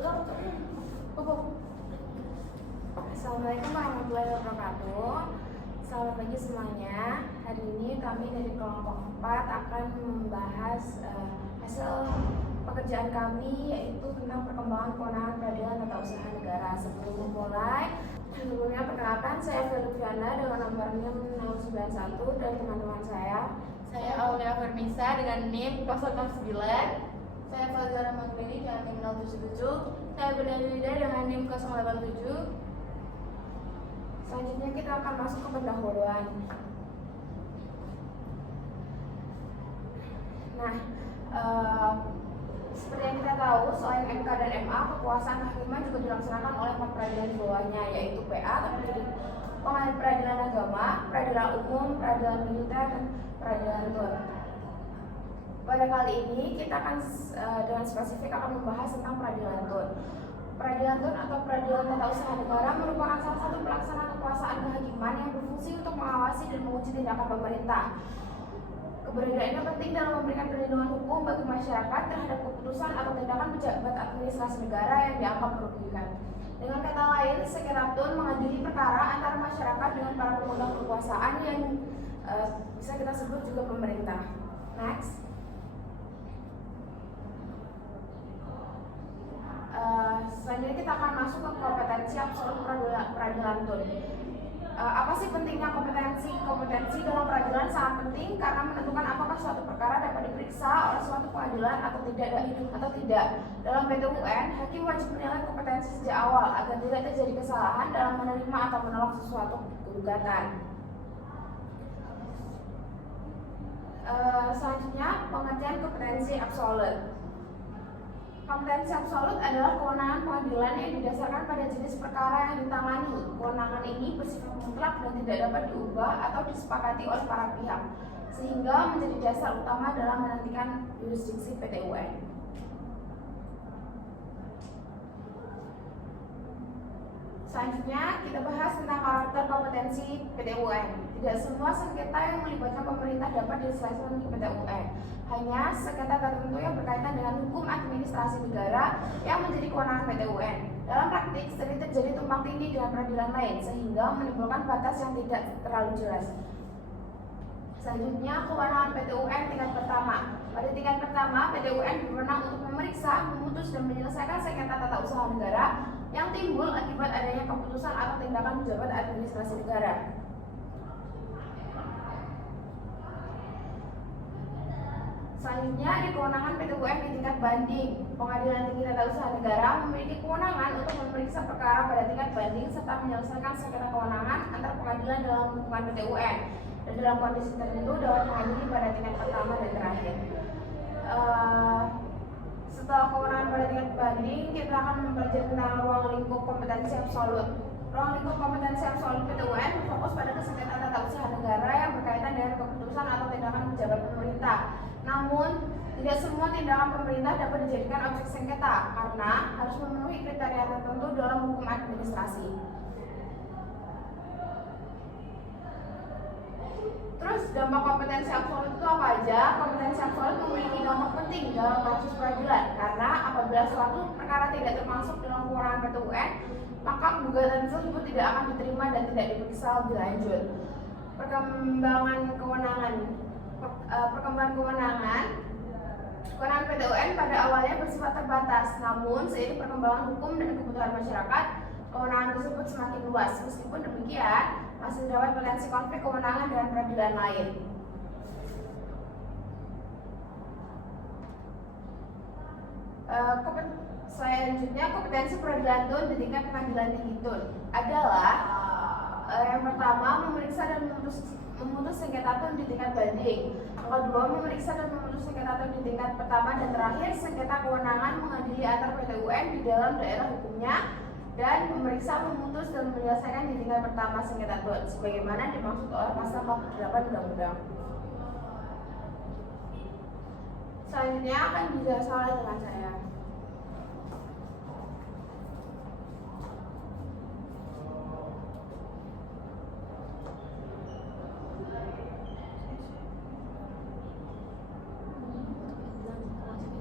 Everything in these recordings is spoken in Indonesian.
Assalamualaikum warahmatullahi wabarakatuh. Selamat pagi semuanya. Hari ini kami dari kelompok 4 akan membahas hasil pekerjaan kami, yaitu tentang perkembangan kewenangan peradilan tata usaha negara. Sebelum memulai, sebelumnya perkenalkan, saya Feliciana dengan nomor NIM 091 dan teman-teman saya Aulia Vermisa dengan NIM 069. Saya Fazara Manggrini dengan NIM 077. Saya Bernadida dengan NIM 087. Selanjutnya kita akan masuk ke pendahuluan. Nah, seperti yang kita tahu, selain MK dan MA, kekuasaan kehakiman juga dilaksanakan oleh 4 peradilan di bawahnya, yaitu PA, Pengadilan Peradilan Agama, Peradilan Umum, Peradilan Militer, dan Peradilan Tun. Pada kali ini kita akan dengan spesifik akan membahas tentang Peradilan Tun. Peradilan Tun atau Peradilan Tata Usaha Negara merupakan salah satu pelaksana kekuasaan kehakiman yang berfungsi untuk mengawasi dan menguji tindakan pemerintah. Keberadaannya penting dalam memberikan perlindungan hukum bagi masyarakat terhadap keputusan atau tindakan pejabat administrasi negara yang dianggap merugikan. Dengan kata lain, sengketa Tun mengadili perkara antara masyarakat dengan para pemegang kekuasaan yang bisa kita sebut juga pemerintah. Next. Selanjutnya kita akan masuk ke kompetensi absolut peradilan Tun. Apa sih pentingnya kompetensi? Kompetensi dalam peradilan sangat penting karena menentukan apakah suatu perkara dapat diperiksa oleh suatu pengadilan atau tidak. Dalam PT UN, hakim wajib menilai kompetensi sejak awal agar tidak terjadi kesalahan dalam menerima atau menolak sesuatu gugatan. Selanjutnya, pengertian kompetensi absolut. Kompetensi absolut adalah kewenangan pengadilan yang didasarkan pada jenis perkara yang ditangani. Kewenangan ini bersifat mutlak dan tidak dapat diubah atau disepakati oleh para pihak, sehingga menjadi dasar utama dalam menentukan yurisdiksi PT UN. Selanjutnya, kita bahas tentang karakter kompetensi PT UN. Tidak semua sengketa yang melibatkan pemerintah dapat diselesaikan di PT UN. Hanya sengketa tertentu yang berkaitan dengan hukum administrasi negara yang menjadi kewenangan PT UN. Dalam praktik, sering terjadi tumpang tindih dengan peradilan lain, sehingga menimbulkan batas yang tidak terlalu jelas. Selanjutnya, kewenangan PT UN tingkat pertama. Pada tingkat pertama, PT UN berwenang untuk memeriksa, memutus, dan menyelesaikan sengketa tata usaha negara yang timbul akibat adanya keputusan atau tindakan pejabat administrasi negara. Selanjutnya, ada kewenangan PT UN di tingkat banding. Pengadilan Tinggi Tata Usaha Negara memiliki kewenangan untuk memeriksa perkara pada tingkat banding serta menyelesaikan sengketa kewenangan antar pengadilan dalam lingkungan PT UN dan dalam kondisi tertentu dapat mengadili pada tingkat pertama dan terakhir. Setelah kewenangan pada tingkat banding, kita akan mempelajari tentang ruang lingkup kompetensi absolut. Ruang lingkup kompetensi absolut PT UN berfokus pada sengketa tata usaha negara yang berkaitan dengan keputusan atau tindakan pejabat pemerintah. Namun, tidak semua tindakan pemerintah dapat dijadikan objek sengketa karena harus memenuhi kriteria tertentu dalam hukum administrasi. Terus dampak kompetensi absolut itu apa aja? Kompetensi absolut memiliki dampak penting dalam proses peradilan karena apabila suatu perkara tidak termasuk dalam kewenangan PT UN, maka gugatan tersebut tidak akan diterima dan tidak diperiksa lebih lanjut. Perkembangan kewenangan PT UN pada awalnya bersifat terbatas, namun seiring perkembangan hukum dan kebutuhan masyarakat, kewenangan tersebut semakin luas. Meskipun demikian, masih terdapat potensi konflik kewenangan dengan peradilan lain. Selanjutnya, kompetensi peradilan Tun di tingkat pengadilan tinggi Tun adalah yang pertama, memeriksa dan memutus sengketa Tun di tingkat banding. Yang kedua, memeriksa dan memutus sengketa Tun di tingkat pertama, dan terakhir, sengketa kewenangan mengadili antar PT UN di dalam daerah hukumnya dan memeriksa, memutus, dan menyelesaikan di tingkat pertama sengketa Tun sebagaimana dimaksud oleh pasal 48 Undang-Undang. Selanjutnya akan dijelaskan oleh rekan saya.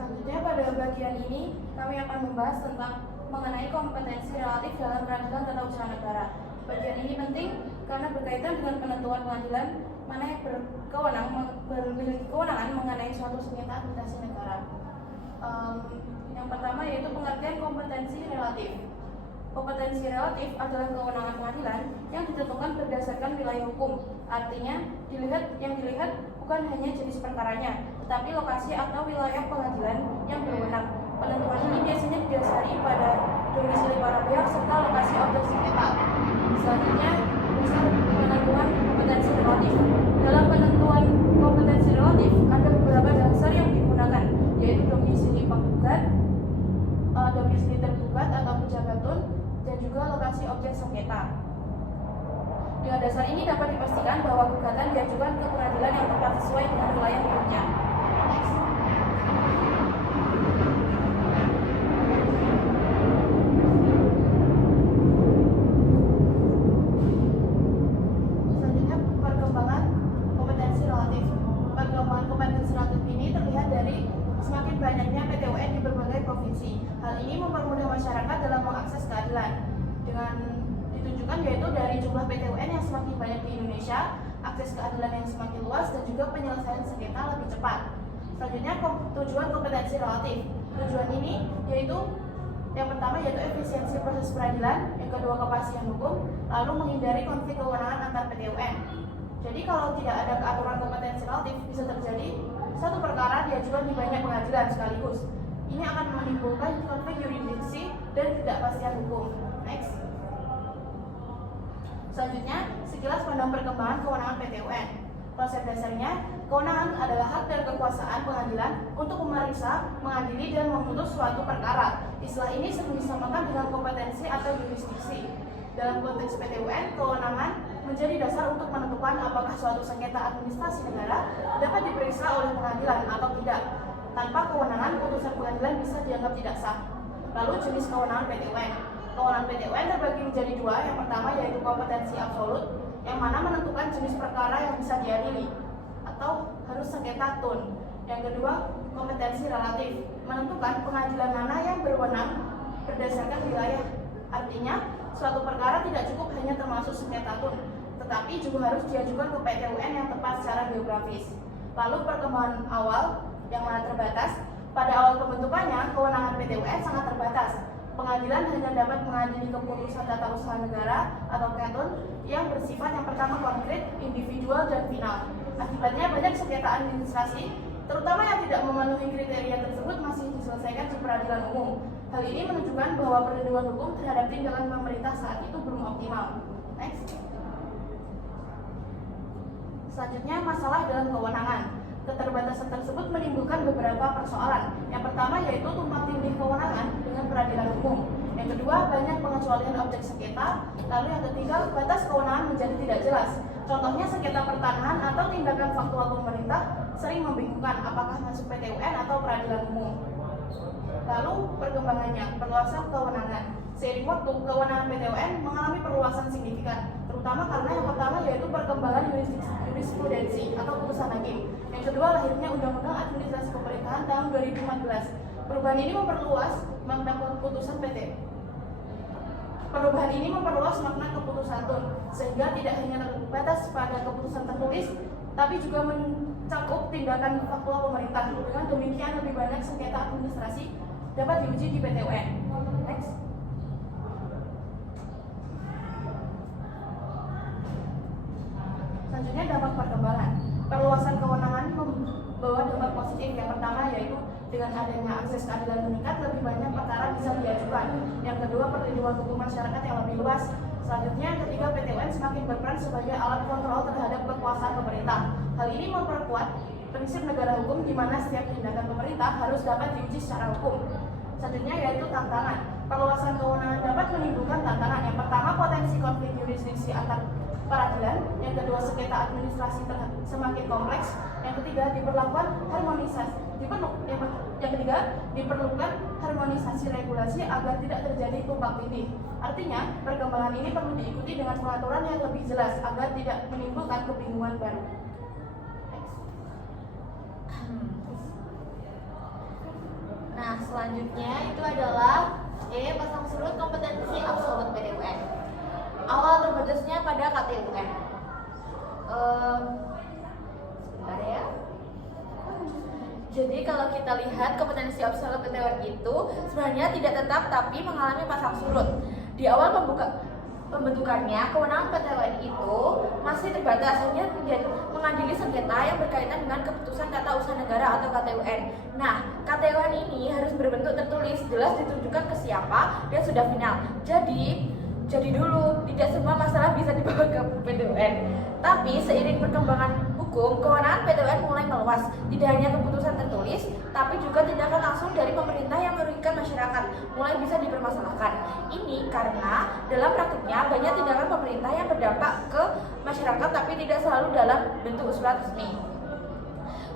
Selanjutnya, pada bagian kajian ini kami akan membahas tentang mengenai kompetensi relatif dalam peradilan tata usaha negara. Bagian ini penting karena berkaitan dengan penentuan pengadilan mana yang memiliki kewenangan mengenai suatu sengketa administrasi negara. Yang pertama yaitu pengertian kompetensi relatif. Kompetensi relatif adalah kewenangan pengadilan yang ditentukan berdasarkan wilayah hukum. Artinya, yang dilihat bukan hanya jenis perkaranya, tetapi lokasi atau wilayah pengadilan yang berwenang. Penentuan ini biasanya didasari pada domisili para pihak serta lokasi objek sengketa. Selanjutnya, dasar penentuan kompetensi relatif. Dalam penentuan kompetensi relatif, ada beberapa dasar yang digunakan, yaitu domisili penggugat, domisili tergugat atau pejabatun, dan juga lokasi objek sengketa. Dengan dasar ini dapat dipastikan bahwa gugatan diajukan ke pengadilan yang tepat sesuai dengan wilayah hukumnya. Next. Selanjutnya, perkembangan kompetensi relatif. Perkembangan kompetensi relatif ini terlihat dari semakin banyaknya PT-UN di berbagai provinsi. Hal ini mempermudah masyarakat dalam mengakses keadilan. Dengan ditunjukkan yaitu dari jumlah PT-UN yang semakin banyak di Indonesia, akses keadilan yang semakin luas, dan juga penyelesaian sengketa lebih cepat. Selanjutnya, tujuan kompetensi relatif. Tujuan ini yaitu yang pertama yaitu efisiensi proses peradilan, yang kedua kepastian hukum, lalu menghindari konflik kewenangan antar PT-UN. Jadi kalau tidak ada keaturan kompetensi relatif, bisa terjadi satu perkara diajukan di banyak pengadilan sekaligus. Ini akan menimbulkan konflik yurisdiksi dan ketidakpastian hukum. Next. Selanjutnya, sekilas pandang perkembangan kewenangan PT-UN. Konsep dasarnya, kewenangan adalah hak dan kekuasaan pengadilan untuk memeriksa, mengadili, dan memutus suatu perkara. Istilah ini sering disamakan dengan kompetensi atau yurisdiksi. Dalam konteks PT-UN, kewenangan menjadi dasar untuk menentukan apakah suatu sengketa administrasi negara dapat diperiksa oleh pengadilan atau tidak. Tanpa kewenangan, putusan pengadilan bisa dianggap tidak sah. Lalu jenis kewenangan PT-UN. Kewenangan PT-UN terbagi menjadi dua. Yang pertama yaitu kompetensi absolut, yang mana menentukan jenis perkara yang bisa diadili atau harus sengketa tun. Yang kedua, kompetensi relatif, menentukan pengadilan mana yang berwenang berdasarkan wilayah. Artinya, suatu perkara tidak cukup hanya termasuk sengketa tun, tetapi juga harus diajukan ke PT-UN yang tepat secara geografis. Lalu perkembangan awal yang mana terbatas. Pada awal pembentukannya, kewenangan PT-UN sangat terbatas. Pengadilan hanya dapat mengadili keputusan tata usaha negara atau KETUN yang bersifat yang pertama konkret, individual, dan final. Akibatnya banyak sengketa administrasi, terutama yang tidak memenuhi kriteria tersebut masih diselesaikan di peradilan umum. Hal ini menunjukkan bahwa perlindungan hukum terhadap tindakan pemerintah saat itu belum optimal. Next. Selanjutnya, masalah dalam kewenangan. Keterbatasan tersebut menimbulkan beberapa persoalan. Yang pertama yaitu tumpang tindih kewenangan dengan peradilan umum. Yang kedua, banyak pengecualian objek sengketa. Lalu yang ketiga, batas kewenangan menjadi tidak jelas. Contohnya sengketa pertanahan atau tindakan faktual pemerintah sering membingungkan apakah masuk PT-UN atau peradilan umum. Lalu perkembangannya, perluasan kewenangan. Seiring waktu, kewenangan PT-UN mengalami perluasan signifikan, terutama karena yang pertama yaitu perkembangan jurisprudensi atau putusan hakim. Yang kedua, lahirnya Undang-Undang Administrasi Pemerintahan tahun 2014. Perubahan ini memperluas makna keputusan PT. Perubahan ini memperluas makna keputusan tun, sehingga tidak hanya terbatas pada keputusan tertulis, tapi juga mencakup tindakan faktual pemerintah. Dengan demikian, lebih banyak sengketa administrasi dapat diuji di PT-UN. Next. Selanjutnya, dampak perkembangan. Perluasan kewenangan membawa dampak positif. Yang pertama yaitu dengan adanya akses keadilan meningkat, lebih banyak perkara bisa diajukan. Yang kedua, perlindungan hukum masyarakat yang lebih luas. Selanjutnya, ketiga, PT-UN semakin berperan sebagai alat kontrol terhadap kekuasaan pemerintah. Hal ini memperkuat prinsip negara hukum di mana setiap tindakan pemerintah harus dapat diuji secara hukum. Selanjutnya yaitu tantangan. Perluasan kewenangan dapat menimbulkan tantangan. Yang pertama, potensi konflik yurisdiksi antar peradilan. Yang kedua, sengketa administrasi semakin kompleks. Yang ketiga, diperlukan harmonisasi regulasi agar tidak terjadi tumpang tindih. Artinya, perkembangan ini perlu diikuti dengan pengaturan yang lebih jelas agar tidak menimbulkan kebingungan baru. Nah, selanjutnya itu adalah pasang surut kompetensi absolut PTUN. Awal terbentuknya pada KTUN. Sebentar ya. Jadi kalau kita lihat kompetensi absolut PTUN itu sebenarnya tidak tetap tapi mengalami pasang surut. Di awal pembentukannya, kewenangan PTUN itu masih terbatas hanya mengadili sengketa yang berkaitan dengan keputusan tata usaha negara atau KTUN. Nah, KTUN ini harus berbentuk tertulis, jelas ditunjukkan ke siapa dan sudah final. Jadi dulu tidak semua masalah bisa dibawa ke PTUN. Tapi seiring perkembangan hukum, kewenangan PTUN mulai meluas. Tidak hanya keputusan tertulis, tapi juga tindakan langsung dari pemerintah yang merugikan masyarakat mulai bisa dipermasalahkan. Ini karena dalam praktiknya banyak tindakan pemerintah yang berdampak ke masyarakat tapi tidak selalu dalam bentuk usulan resmi.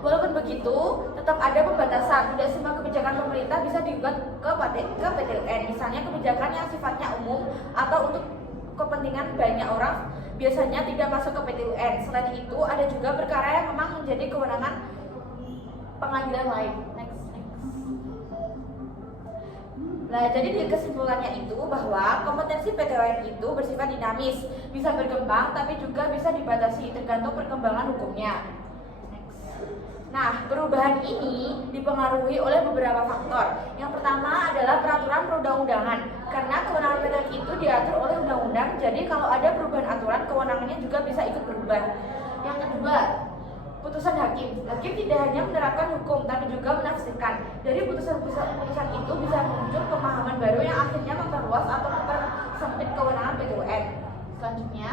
Walaupun begitu, tetap ada pembatasan. Tidak semua kebijakan pemerintah bisa dibuat ke PTUN. Misalnya kebijakan yang sifatnya umum atau untuk kepentingan banyak orang biasanya tidak masuk ke PTUN. Selain itu, ada juga perkara yang memang menjadi kewenangan pengadilan lain. Next. Nah, jadi di kesimpulannya itu bahwa kompetensi PTUN itu bersifat dinamis, bisa berkembang tapi juga bisa dibatasi tergantung perkembangan hukumnya. Nah, perubahan ini dipengaruhi oleh beberapa faktor. Yang pertama adalah peraturan perundang-undangan. Karena kewenangan PTUN itu diatur oleh undang-undang, jadi kalau ada perubahan aturan, kewenangannya juga bisa ikut berubah. Yang kedua, putusan hakim. Hakim tidak hanya menerapkan hukum, tapi juga menafsirkan. Dari putusan itu bisa muncul pemahaman baru yang akhirnya memperluas atau mempersempit kewenangan PTUN. Selanjutnya,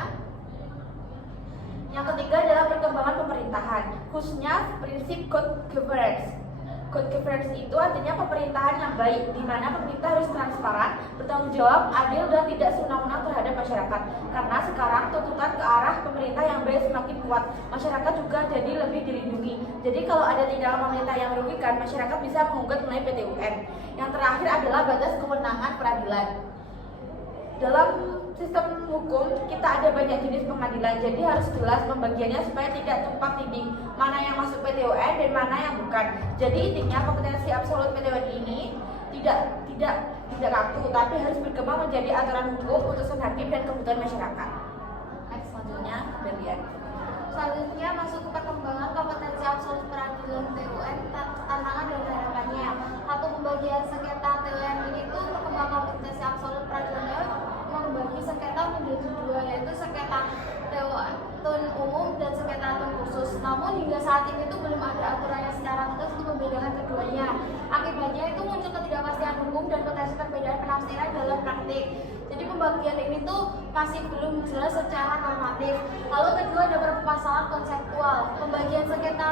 yang ketiga adalah perkembangan pemerintahan, khususnya prinsip good governance. Good governance itu artinya pemerintahan yang baik, di mana pemerintah harus transparan, bertanggung jawab, adil, dan tidak sewenang-wenang terhadap masyarakat. Karena sekarang tuntutan ke arah pemerintah yang baik semakin kuat, masyarakat juga jadi lebih dilindungi. Jadi kalau ada tindakan pemerintah yang merugikan, masyarakat bisa menggugat melalui PTUN. Yang terakhir adalah batas kewenangan peradilan. Dalam sistem hukum kita ada banyak jenis pengadilan, jadi harus jelas pembagiannya supaya tidak tumpang tindih mana yang masuk PTUN dan mana yang bukan. Jadi intinya kompetensi absolut PTUN ini tidak kaku, tapi harus berkembang menjadi aturan hukum, putusan hakim dan kebutuhan masyarakat. Next, selanjutnya Berlian. Selanjutnya masuk ke perkembangan kompetensi absolut peradilan TUN, tantangan dan harapannya. Satu, pembagian sengketa TUN ini tuh perkembangan kompetensi absolut peradilan membagi sengketa menjadi dua, yaitu sengketa TUN umum dan sengketa TUN khusus. Namun hingga saat ini tuh belum ada aturan yang secara tegas untuk membedakan keduanya. Akibatnya itu muncul ketidakpastian hukum dan potensi perbedaan penafsiran dalam praktik. Jadi pembagian ini tuh masih belum jelas secara normatif. Lalu kedua ada permasalahan konseptual. Pembagian sengketa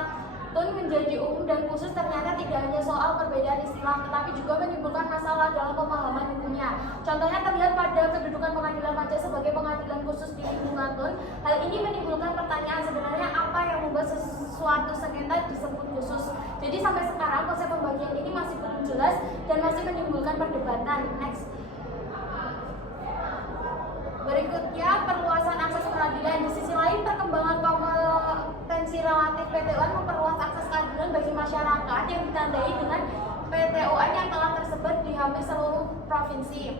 TUN menjadi umum dan khusus ternyata tidak hanya soal perbedaan istilah, tetapi juga menimbulkan masalah dalam pemahaman hukumnya. Contohnya terlihat pada kedudukan pengadilan pajak sebagai pengadilan khusus di lingkungan TUN. Hal ini menimbulkan pertanyaan sebenarnya apa yang membuat sesuatu sengketa disebut khusus. Jadi sampai sekarang konsep pembagian ini masih belum jelas dan masih menimbulkan perdebatan. Next. Berikutnya, perluasan akses peradilan. Di sisi lain, perkembangan kompetensi relatif PTUN memperluas akses keadilan bagi masyarakat yang ditandai dengan PTUN yang telah tersebar di hampir seluruh provinsi.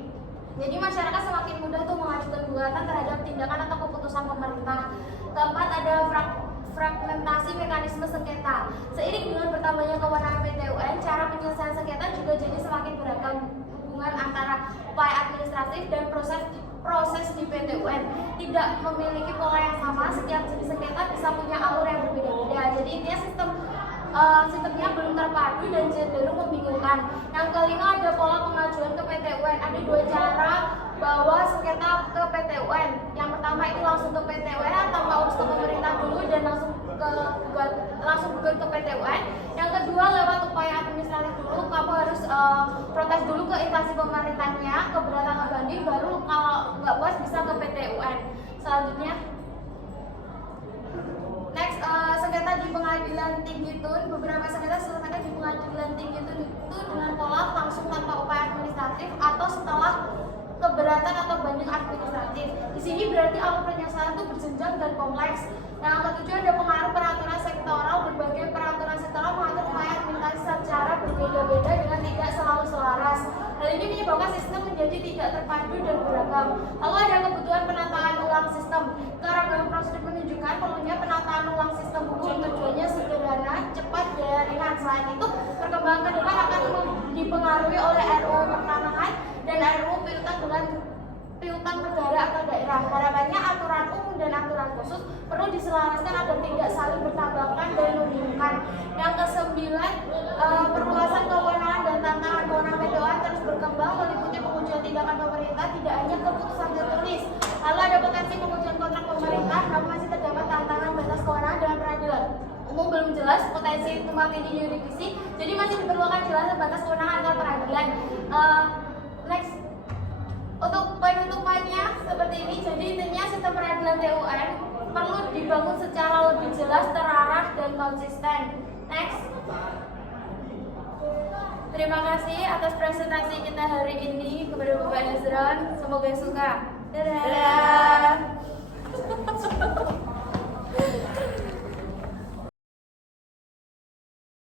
Jadi masyarakat semakin mudah tuh mengajukan gugatan terhadap tindakan atau keputusan pemerintah. Keempat, ada fragmentasi mekanisme sengketa. Seiring dengan bertambahnya kewenangan PTUN, cara penyelesaian sengketa juga jadi semakin beragam. Hubungan antara upaya administratif dan proses di PTUN tidak memiliki pola yang sama. Setiap jenis sengketa bisa punya alur yang berbeda-beda. Jadi intinya sistemnya belum terpadu dan cenderung membingungkan. Yang kelima ada pola pengajuan ke PTUN. Ada dua cara bawa sengketa ke PTUN. Yang pertama itu langsung ke PTUN tanpa urus ke pemerintah dulu dan langsung gugat ke PTUN. Yang kedua lewat upaya administratif dulu, kamu harus protes dulu ke instansi pemerintahnya, keberatan banding, baru kalau nggak puas bisa ke PTUN. Selanjutnya, next, sengketa di pengadilan tinggi TUN. Beberapa sengketa di pengadilan tinggi TUN itu dengan pola langsung tanpa upaya administratif atau setelah keberatan atau banding administratif. Di sini berarti alur penyelesaian itu berjenjang dan kompleks. Yang ketujuh ada pengaruh peraturan sektoral. Berbagai peraturan sektoral mengatur upaya administrasi secara berbeda-beda dengan tidak selalu selaras. Hal ini menyebabkan sistem menjadi tidak terpadu dan beragam. Lalu ada kebutuhan penataan ulang sistem. Keragaman prosedur menunjukkan perlunya penataan ulang sistem hukum. Tujuannya sederhana, cepat, dan ringan. Selain itu, perkembangan ke depan akan dipengaruhi oleh RUU Pertanahan dan RUU Piutang negara atau daerah. Harapannya aturan umum dan aturan khusus perlu diselaraskan agar tidak saling bertabrakan dan membingungkan. Yang kesembilan, perluasan kewenangan dan tantangan kewenangan PTOA terus berkembang meliputi pengujian tindakan pemerintah tidak hanya keputusan tertulis. Lalu ada potensi pengujian kontrak pemerintah, namun masih terdapat tantangan batas kewenangan dengan peradilan umum belum jelas, potensi tumpang tindih yurisdiksi, jadi masih diperlukan jelas batas kewenangan antar peradilan. Next. Untuk penutupannya seperti ini, jadi intinya sistem peradilan TUN perlu dibangun secara lebih jelas, terarah, dan konsisten. Next. Terima kasih atas presentasi kita hari ini kepada Bapak Nazron. Semoga suka. Dadah.